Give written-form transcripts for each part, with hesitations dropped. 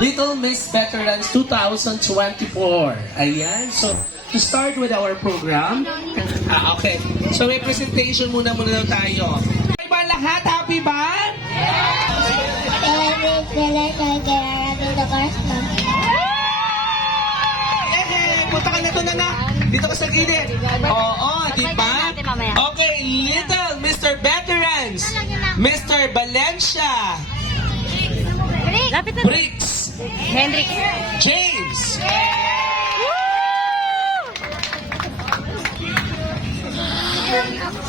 Little Miss Veterans 2024. Ayan. So, to start with our program. Okay. So, may presentation muna daw tayo. Okay ba lahat? Happy ba? Punta ka na to na. Dito ka sa gilid. Oo, di ba? Okay, Little Mr. Veterans. Mr. Valencia. Briggs. Hendrik. James.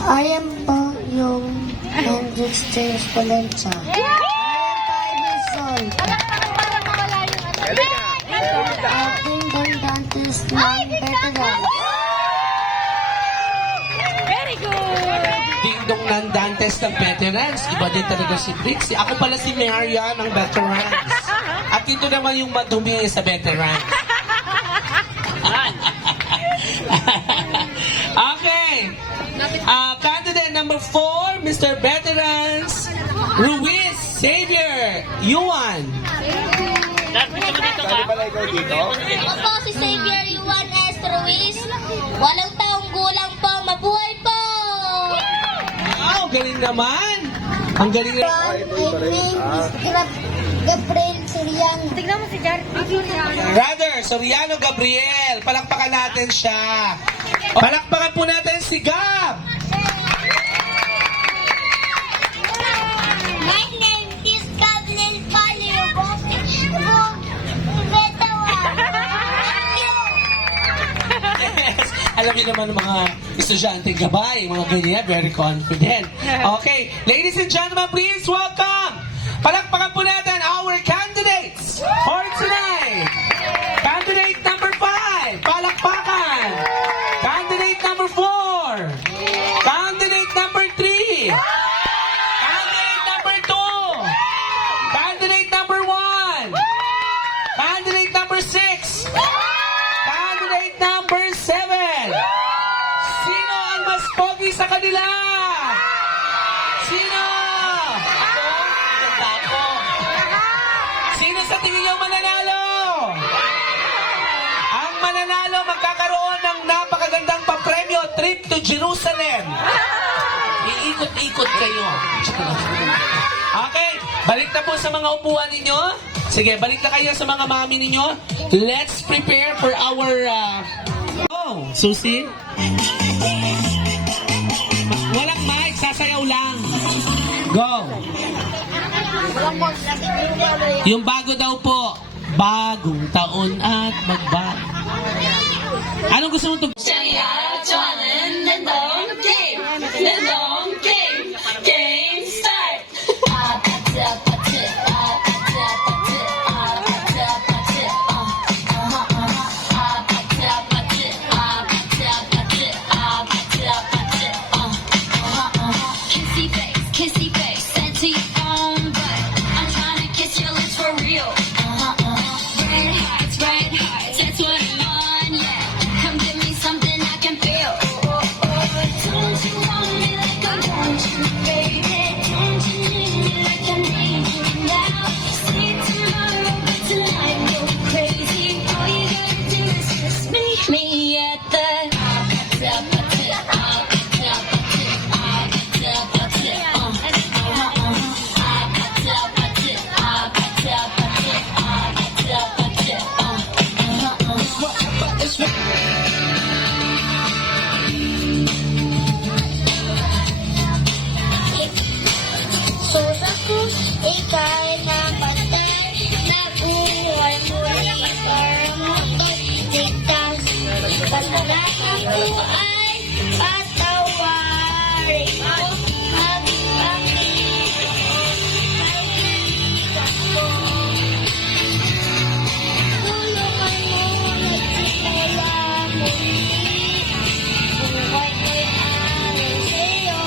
I am po yung Hendrix James Valencia. I am 5 years old. Acting ng Dantes ng veteran. Very good. Dingdong ng Dantes ng veterans. Iba din talaga si Briggs. Ako pala si Maria ng veterans. At ito naman yung madumi sa veterans. Okay. Candidate number 4, Mr. Veterans, Ruiz Xavier Yuan. Ako po si Xavier Yuan S. Ruiz. 8 taong gulang po. Mabuhay po! Wow, galing naman. Ang galing na. My name is Gabriel Soriano. Tignan mo si Jar. Brother, Soriano Gabriel. Palakpakan natin siya. Palakpakan po natin si Gab. My name is Gabriel Palio. Yes. Alam niyo naman mga estudyante gabay, mga ganyan, very confident. Okay, ladies and gentlemen, please welcome. Palakpakan po natin our candidates for tonight. Candidate number 5, palakpakan. Candidate number 4. Candidate number 3. Candidate number 2. Candidate number 1. Candidate number 6. Candidate number 7. Sino ang mas pogi sa kanila? Sino? Ako. Sino sa tingin niyo mananalo? Ang mananalo magkakaroon ng napakagandang papremyo, trip to Jerusalem. Iikot-ikot kayo. Okay, balik na po sa mga upuan ninyo. Sige, balik na kayo sa mga mami ninyo. Let's prepare for our... Oh, Susie? Walang mic, sasayaw lang. Go. Yung bago daw po, bagong taon at magbago. Anong gusto mo ito? Game start! Kissy face, sent to your own butt. I'm trying to kiss your lips for real. Red hearts, that's what I'm on, yeah. Come give me something I can feel. Don't you want me like I want you, baby? Don't you need me like I need you now? See tomorrow, but tonight go crazy. All you gotta do is just meet me at the Sosa ko, ikay na patay. Nabuhay muli para magligtas. Pagkalasa ko ay patawarin mo. Mag-pangin ay nalikas ko. Tulungan mo nagsimula muli. Buhay ko'y aral sa'yo.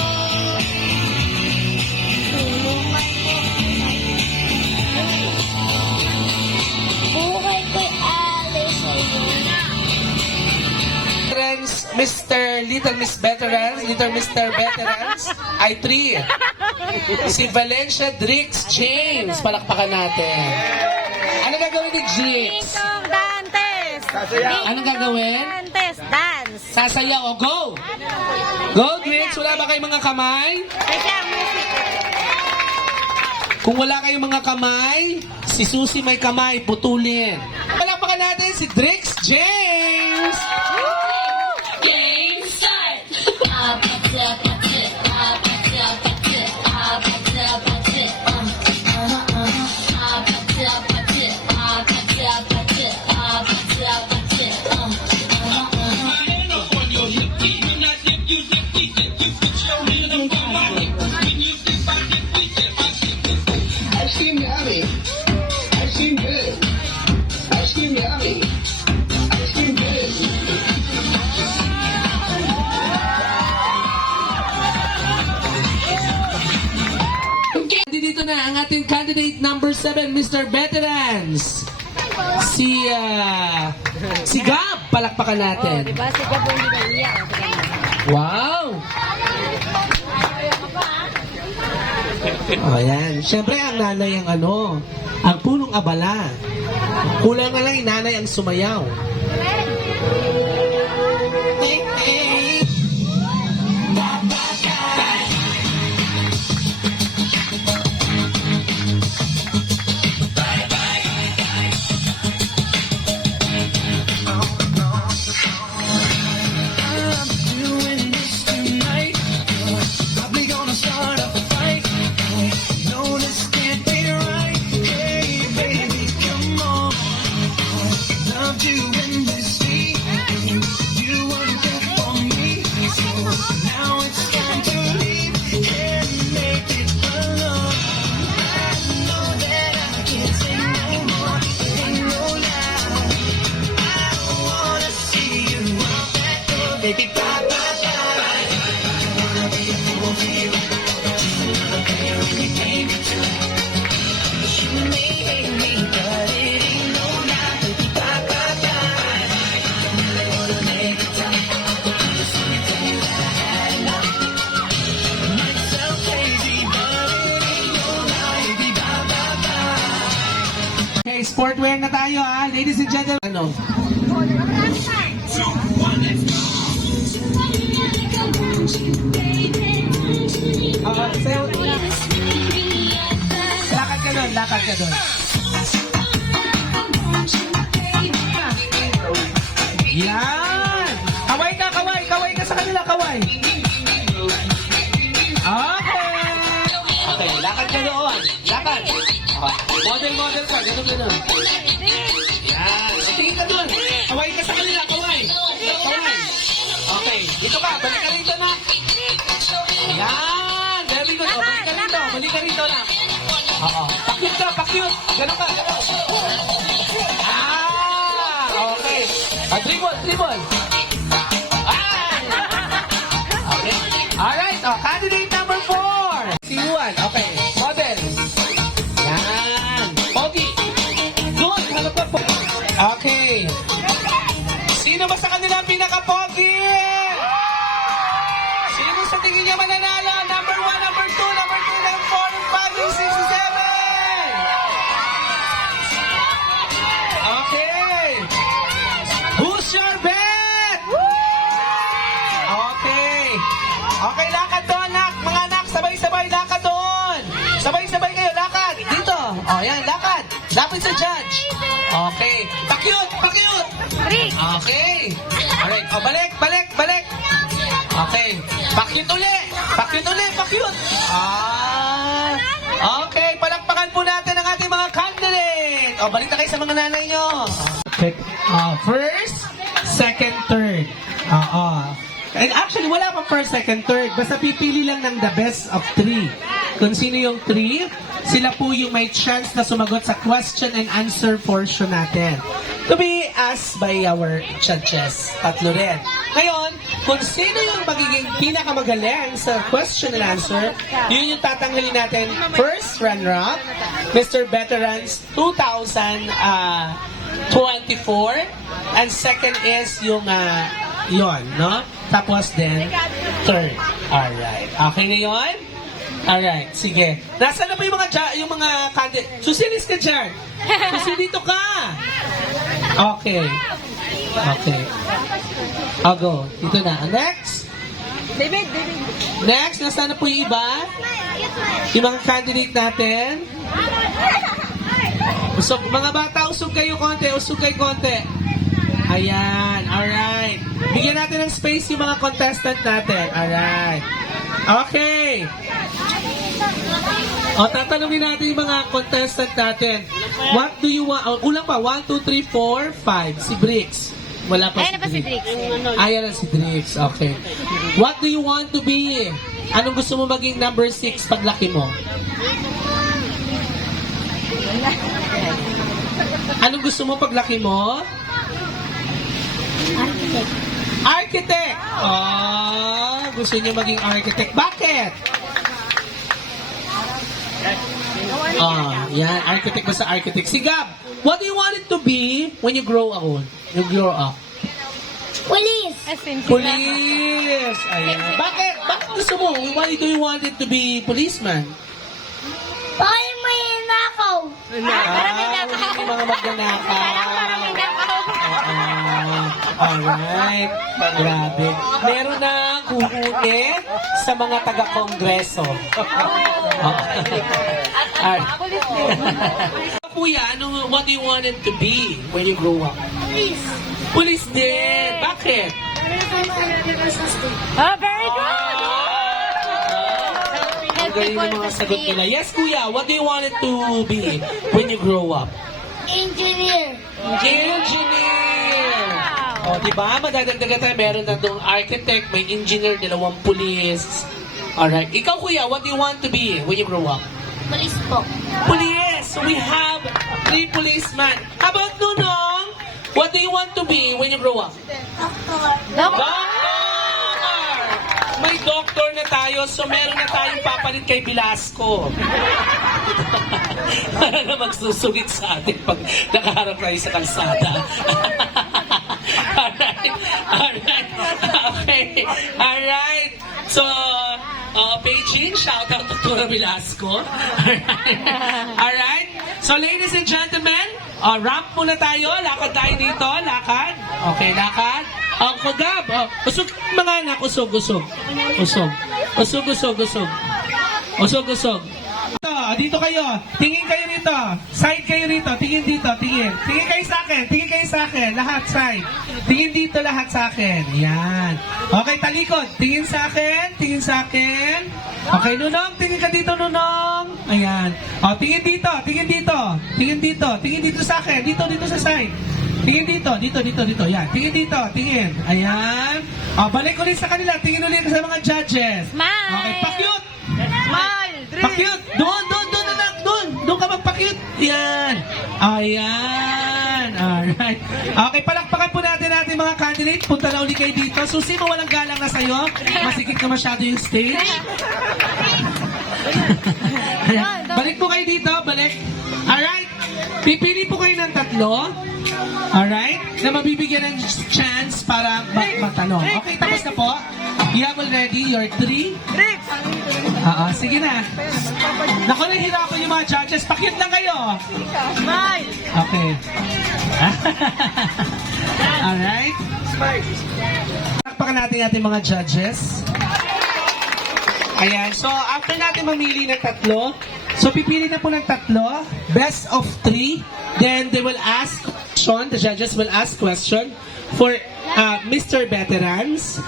Buhay ko'y alis sa'yo. Mr. Little Miss Veterans, Little Mr. Veterans, ay 3. Si Valencia Drix James, palakpakan natin. Ano gagawin ni Jix? Dingdong Dantes. Anong gagawin? Dantes, dance. Sasayaw o go? Go, Jix! Wala ba kayong mga kamay? Kaya music. Kung wala kayong mga kamay, si Susie may kamay, putulin. Palakpakan natin si Drix James! Game start. Ice cream yummy. Ice cream good. Ice cream yummy. Ice cream good. Dito na ang ating candidate number 7, Mr. Veterans. Si Gab, palakpakan Oh, natin. di ba? Si Gabo hindi na iyak. Wow! Oh, yan. Siyempre, ang nanay ang ang punong abala. Kulang na lang yung nanay ang sumayaw. Probably gonna start a fight. No, this can't be right. Hey, baby, come on. Loved you endlessly. You weren't there for me. So now it's time to leave and make it alone. I know that I can't say no more. Ain't no lie. I don't wanna see you out that door, baby. Bye, bye, bye. Okay, sportwear na tayo ha. Ladies and gentlemen. Sayo. Lakad ka doon, lakad ka doon. Yan! Kaway ka, kaway! Kaway ka sa kanila, kaway! Okay! Okay, lakad ka doon. Lakad! Okay. Model ka, ganun. Yan! Tingin ka doon. Kaway ka sa kanila, kaway! Kaway! Okay, dito ka, balik ka rito na. Yan! Very good. O, balik ka rito na. Oo. Pakyut ka, pakyut! Ganun ka, ganun. Okay. Dribble. Okay. Alright, candidate number 4. Si Juan, okay. Model. Yan. Pogi. Good, hanap ka po. Okay. Sino ba sa kanila ang pinaka-pogi? Sino sa tingin niya mananalo? Number 1, number 2, number 3, number 4, number 5, number 6, number 7. Okay. Who's your bet? Okay. Okay, lakad doon, nak. Mga anak, sabay-sabay, lakad doon. Sabay-sabay kayo, lakad. Dito. O, yan, lakad. Lapit sa judge. Okay. Pakyut. Rick. Okay. Alright. O, balik. Okay. Pakyut uli. Okay. Palakpakan po natin ang ating mga candidate. O, balik na kayo sa mga nanay nyo. Okay. First, second, third. And actually, wala pa first, second, third. Basta pipili lang ng the best of 3. Kung sino yung 3, sila po yung may chance na sumagot sa question and answer portion natin. To be asked by our judges. Tatlo rin. Ngayon, kung sino yung magiging pinakamagaling sa question and answer, yun yung tatanggalin natin. First runner-up, Mr. Veterans 2024. And second is yung yon, no? Tapos then, third. Alright. Okay na yun? Alright, sige. Nasaan na ba yung mga candidate? Susilis ka dyan. Susi dito ka. Okay. Okay. I'll go. Dito na. Next. David. Next, nasaan na po yung iba? Yung mga candidate natin. Usog, mga bata, usog kayo konti. Usog kayo konti. Ayan. Alright. Bigyan natin ng space yung mga contestant natin. Alright. Okay. O, tatanungin natin yung mga contestant natin. What do you want? O, kulang pa. 1, 2, 3, 4, 5. Si Brix. Wala pa Ayan na pa si Drix. Ayan na si Drix. Okay. What do you want to be? Anong gusto mo maging number 6 paglaki mo? Anong gusto mo paglaki mo? Architect! Oh, gusto niya maging architect. Bakit? Yan. Architect ba sa architect? Si Gab, what do you want it to be when you grow up? You grow up? Police! Police! Ayan. Bakit? Bakit gusto mo? Why do you want it to be policeman? Bakit may nakaw? Parang may nakaw. Yung mga magnanakaw. Parang may nakaw. Alright. Grabe. Meron na kukunin sa mga taga-kongreso. Kuya, what do you want it to be when you grow up? Police! Police din. Bakit? Oh, very good. Ang galing ng mga sagot nila. Yes, kuya, what do you want it to be when you grow up? Engineer! Engineer! O, diba? Madadagdagan tayo. Meron na doong architect, may engineer, 2 police. Alright. Ikaw, kuya, what do you want to be when you grow up? Police po. Police! So we have 3 policemen. How about Nunong? What do you want to be when you grow up? Doctor! May doctor na tayo, so meron na tayong papalit kay Velasco. Para na magsusugit sa atin pag nakaharap tayo sa kalsada. Alright. Okay. Alright. So, Beijing, shout out to Tura Velasco. Alright. So, ladies and gentlemen, ramp muna tayo. Lakad tayo dito. Lakad. Okay, lakad. Kagab. Usog, mga anak. Usog. Usog. Dito kayo. Tingin kayo rito. Side kayo rito. Tingin dito. Tingin. Tingin kayo sa akin. Tingin kayo sa akin. Lahat side. Tingin dito lahat sa akin. Yan. Okay, talikod. Tingin sa akin. Tingin sa akin. Okay, Nunong. Tingin ka dito, Nunong. Ayan. Tingin dito. Tingin dito. Tingin dito. Tingin dito sa akin. Dito sa side. Tingin dito. Dito. Yan. Tingin dito. Tingin. Ayan. Balik ulit sa kanila. Tingin ulit sa mga judges. Smile. Okay, pa-cute. Smile. Pa-cute. Doon, anak. Doon ka magpa-cute. Yan. Ayan. Alright. Okay, palakpakan po natin mga candidate. Punta na uli kayo dito. Susi mo, walang galang na sa'yo. Masikip na masyado yung stage. Balik po kayo dito. Balik. Alright. Pipili po kayo ng 3. Alright? Na mabibigyan ng chance para matanong. Okay, tapos na po. You have already your 3. Sige na. Naku, nahihirapan yung mga judges. Pakit lang kayo. Smile. Okay. Alright. Pakpakan natin ating mga judges. Ayan. So, after natin mamili ng 3, so pipili na po ng 3, best of 3, then they will ask question, the judges will ask question for Mr. Veterans,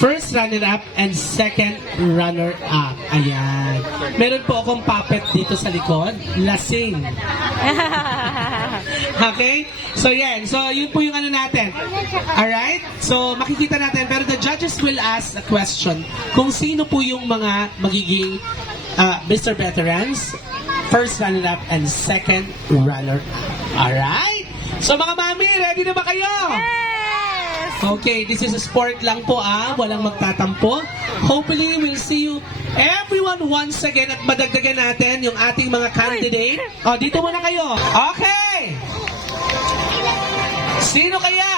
first runner-up, and second runner-up. Ayan. Meron po akong puppet dito sa likod, lasing. Okay? So, yan. So, yun po yung ano natin. Alright? So, makikita natin. Pero the judges will ask a question kung sino po yung mga magiging Mr. Veterans, first runner-up, and second runner-up. Alright? So, mga mami, ready na ba kayo? Okay, this is a sport lang po walang magtatampo. Hopefully, we'll see you everyone once again at madagdagan natin yung ating mga candidate. Dito muna kayo. Okay! Sino kaya?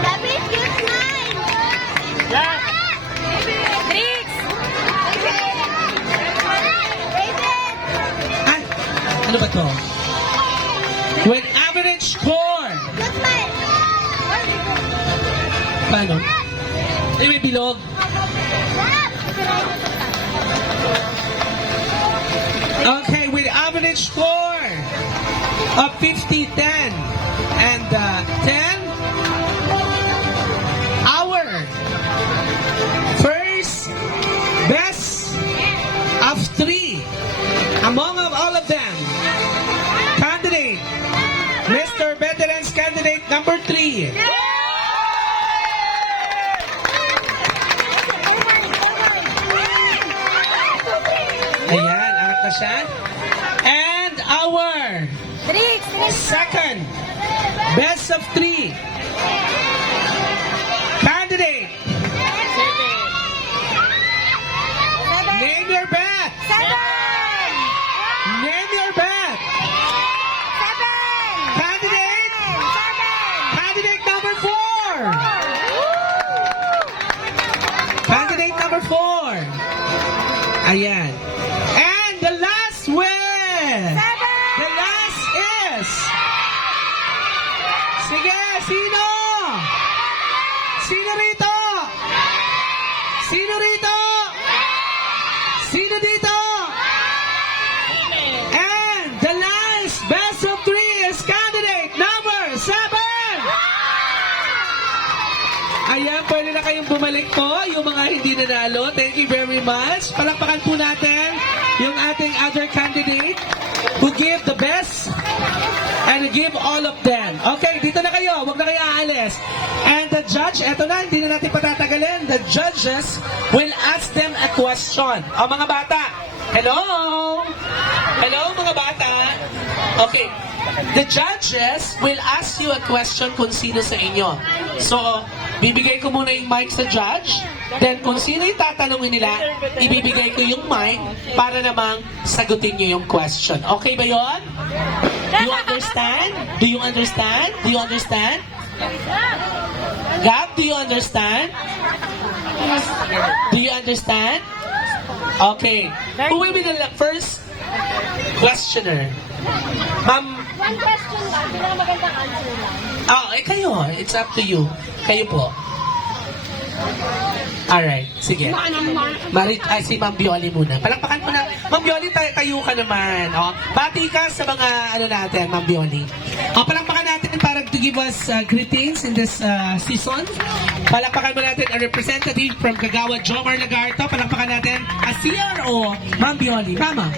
David, you smile. Drix. Ano ba to? With average score. Paano? Ay, may bilog. Okay, with average score of 50, 10, and 10, our first best of 3 among all of them, candidate, Mr. Veterans candidate number 3. Ayan, angat na siya. And our second best of 3 candidate. Name your bet. Name your bet. Candidate. Candidate number 4. Candidate number 4. Ayan. And the last win. The last is. Sige, sino? Sino rito? Sino rito? Sino dito? And the last best of 3 is candidate number 7. Ayan, pwede na kayong bumalik po, yung mga hindi nanalo. Thank you very much. Palakpakan po natin yung ating other candidate who give the best and give all of them. Okay, dito na kayo. Huwag na kayo aalis. And the judge, eto na, hindi na natin patatagalin. The judges will ask them a question. O mga bata, hello? Hello mga bata? Okay, the judges will ask you a question kung sino sa inyo. So, bibigay ko muna yung mic sa judge. Then, kung sino yung tatanungin nila, ibibigay ko yung mic para namang sagutin nyo yung question. Okay ba yon? Do you understand? Do you understand? Do you understand? Gab, do you understand? Do you understand? Okay. Who will be the first questioner? Ma'am, One question lang, pinakamagandang answer lang. kayo. It's up to you. Kayo po. Alright, sige. Si Ma'am Bioli muna. Palakpakan mo na. Ma'am Bioli, tayo ka naman. Bati ka sa mga natin, Ma'am Bioli. Palakpakan natin para to give us greetings in this season. Palakpakan mo natin a representative from Kagawa, Jomar Lagarto. Palakpakan natin a CRO, Ma'am Bioli. Mama.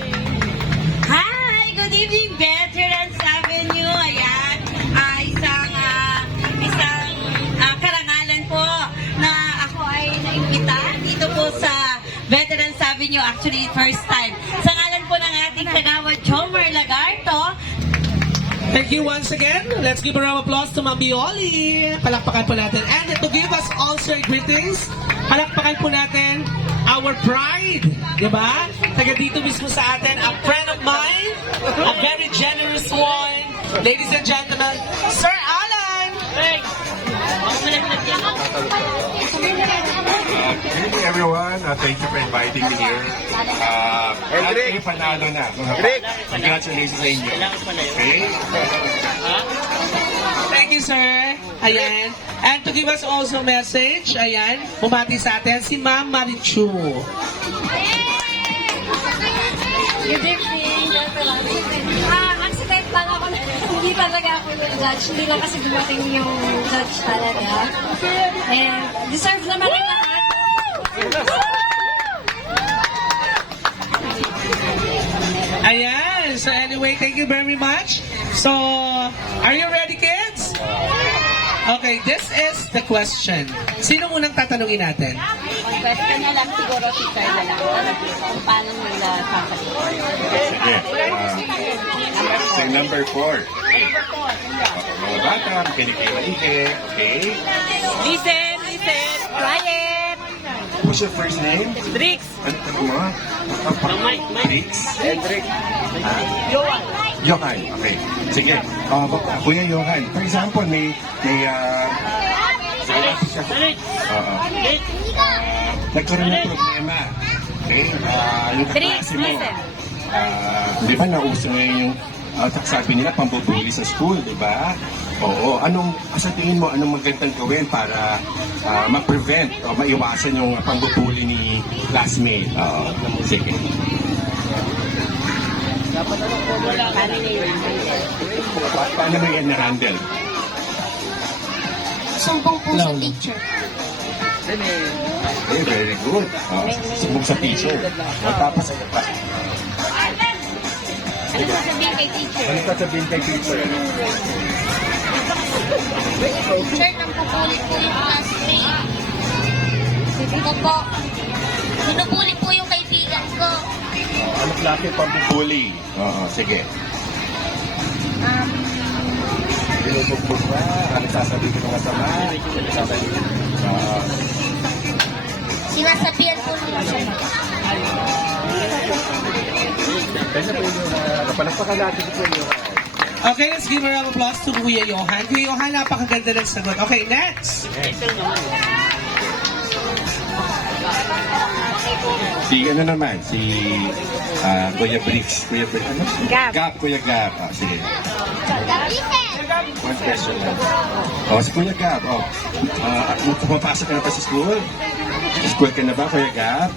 Hi! Good evening, Veterans Avenue. Ayan, isang karangalan po na ako ay naimbita dito po sa Veterans Avenue. Actually, first time. Sa ngalan po ng ating Kagawa, Jomar Lagarto. Thank you once again. Let's give a round of applause to Ma'am Bioli. Palakpakan po natin. And to give us also greetings, palakpakan po natin our pride. Diba? Taga dito mismo sa atin, a friend of mine, a very generous one. Ladies and gentlemen, Sir Alan! Good evening everyone. Thank you for inviting me here. Lahat kayo panalo na. Congratulations sa inyo. Okay? Thank you, sir. Ayan. And to give us also message, ayan, bumati sa atin si Ma'am Marichu. Good evening. Accident lang ako. Hindi talaga ako yung judge. Hindi lang kasi dumating yung judge talaga. And deserve naman ang lahat. Ayan. So anyway, thank you very much. So, are you ready, kids? Okay, this is the question. Sino unang tatanungin natin? Ang question na lang siguro si Carla lang. Kung paano nila sasagot. Sige. Sa number 4. Mga bata, makinig kayo maigi. Okay? Listen! Quiet! What's your first name? Drix! Ano mo? Trix? Johan. Okay. Sige. Kuya Johan. For example, may nagkaroon ng problema. Okay? Yung Trix, klase mo. listen. Di ba nauso ngayon yung sabi nila pambubuli sa school, di ba? Oo. Sa tingin mo, anong magandang gawin para ma-prevent o maiwasan yung pambubuli ni classmate? Oo. Sige. Paano mo yan na-handle? Sumbong po sa teacher. Very good. Subok sa teacher. Tapos, Ano sasabihin kay teacher? ano sasabihin kay teacher? Teacher, nampupulit po yung classmate. Ito po. Binubuli po yung kaibigan ko. Ano klase pambubuli? Oo, sige. Binubugbog ba? Ano sasabihin ko ng masama? Ano sasabihin? Sinasabihan po nila siya. Napalagpakan natin ito yun. Okay, let's give a round of applause to Kuya Johan. Kuya Johan, napakaganda ng sagot. Okay, next. Si ano naman? Si Kuya Briggs. Kuya Briggs. Ano? Gap. Kuya Gap. Sige. One question lang. Si Kuya Gap. Pumapasok ka na ba sa school? School ka na ba, Kuya Gap?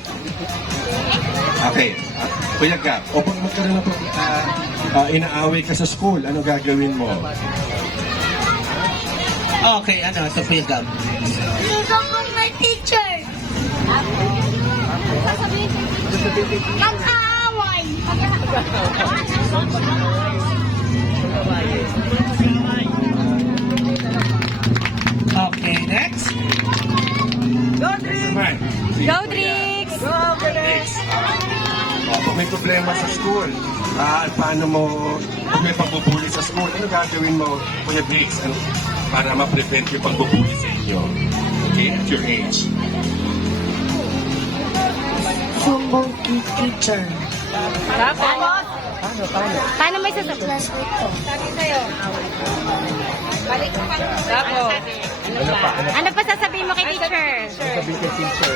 Okay. Kuya Gap, pag magkaroon na po inaaway ka sa school, ano gagawin mo? Okay, ano? Ito Kuya Gab. Ito po my teacher. Mag-aaway. Okay, next. Naman. Go, Drix! Pag may problema sa school, paano mo, pag may pagbubuli sa school, ano gagawin mo, Kuya Briggs, para ma-prevent yung pagbubuli sa inyo? Okay, at your age. Sumbong teacher. Tapos? Paano may sasabihin? Ano pa sasabihin mo kay teacher? Sabi kay teacher.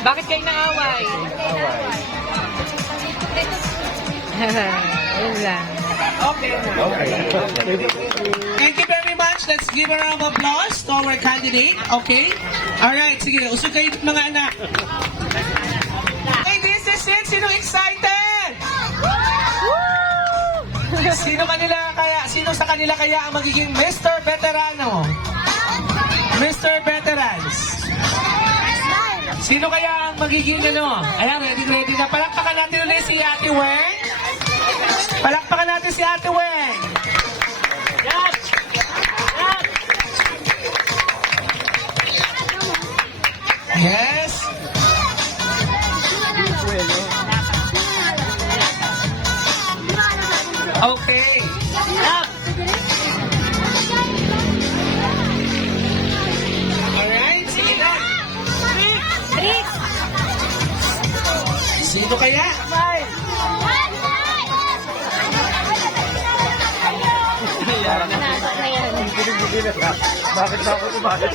Bakit kayo nang-away? Ayun lang. Okay. Thank you very much. Let's give a round of applause to our candidate. Okay? Alright, sige. Usog kayo mga anak. Hey, this is it. Sino excited? Sino sa kanila kaya ang magiging Mr. Veterano? Mr. Veterans. Sino kaya ang magiging ano? Ayan, ready na. Palakpakan natin ulit si Ate Weng. Palakpakan natin si Ate Weng. Yes. Okay. Alright, sige na. Drix! Sino kaya? Bakit ako bakit?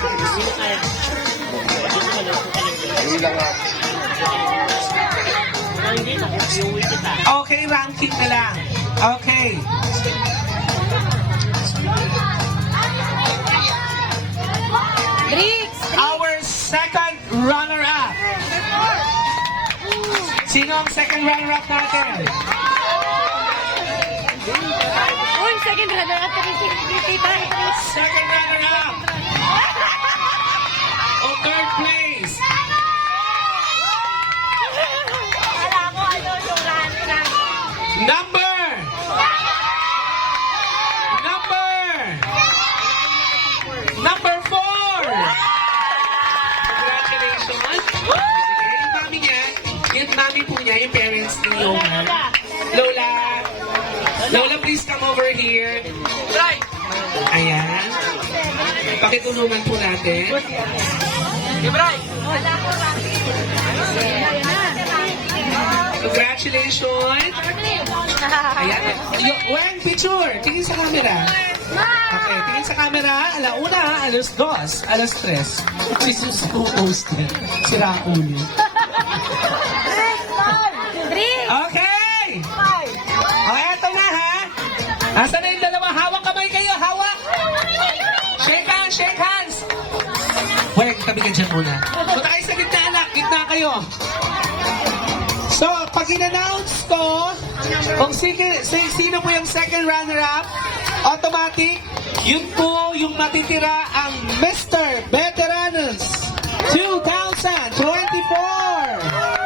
Okay, ranking na lang. Okay. Drix! Our second runner-up. Sino ang second runner-up natin? Uy, second runner at tita. Second runner-up. O third place. Number 4. Congratulations. Yung mami niya, yung mami po niya, yung parents ni Johan. Lola, please come over here. Ayan. Pakitulungan po natin. Congratulations. Ayan. Weng, picture. Tingin sa camera. Okay, tingin sa camera. Alauna, alas 2, alas 3. Jesus po posted. Sira ulo. Drix! Okay! Asan na yung dalawa? Hawak kamay kayo, hawak! Shake hands, shake hands! Wait, tabi ka dyan muna. So tayo sa gitna, anak. Gitna kayo. So, pag in-announce ko, kung sino po yung second runner-up, automatic, yun po yung matitira ang Mr. Veterans 2024!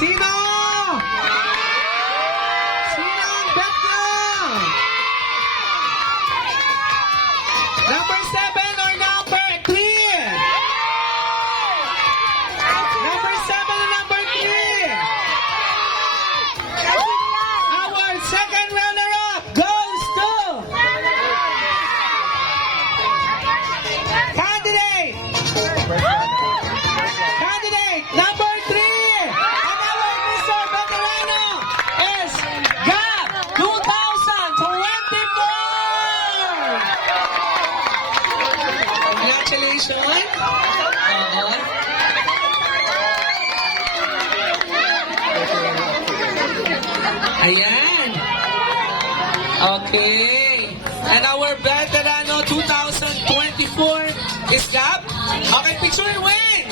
Sino? Sino ang bet nyo? Number 7 or number 3? Number 7 or number 3? Our second runner-up goes to candidate number 3. And our Mr. Veterano is Gab 2024. Congratulations. Ayan. Okay. And our Veterano 2024 is Gab. Okay, picture win.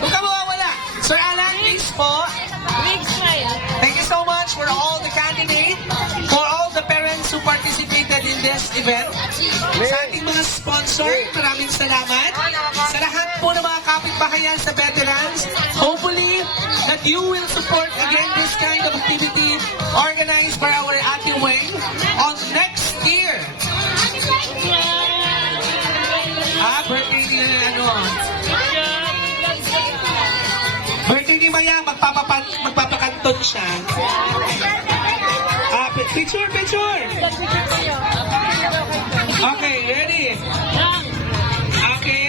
Huwag ka mawawala. Sir Alan, please po. Thank you so much for all the candidates, for all the parents who participated in this event. Sa ating mga sponsor, maraming salamat. Sa lahat po ng mga kapitbahayan sa veterans, hopefully that you will support again this kind of activity organized by our Ate Wing on next year. Birthday ni birthday ni Maya, magpapakanton siya. Picture. Okay, ready? Okay.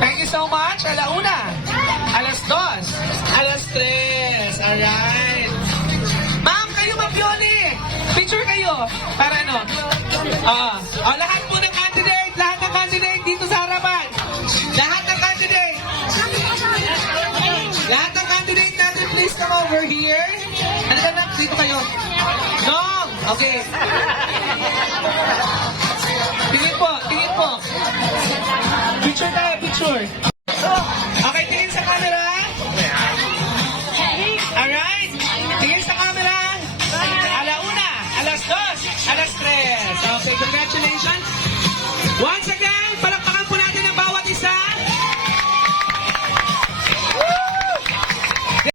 Thank you so much. Alauna. Alas 2. Alas 3. Alright. Ma'am, kayo mag-yoni. Picture kayo. Para ano? Lahat po ng candidate dito sa harapan. Lahat ng candidate natin, please come over here. Ano ka na? Dito kayo. Nong! Okay. Tingin po. Picture tayo, picture.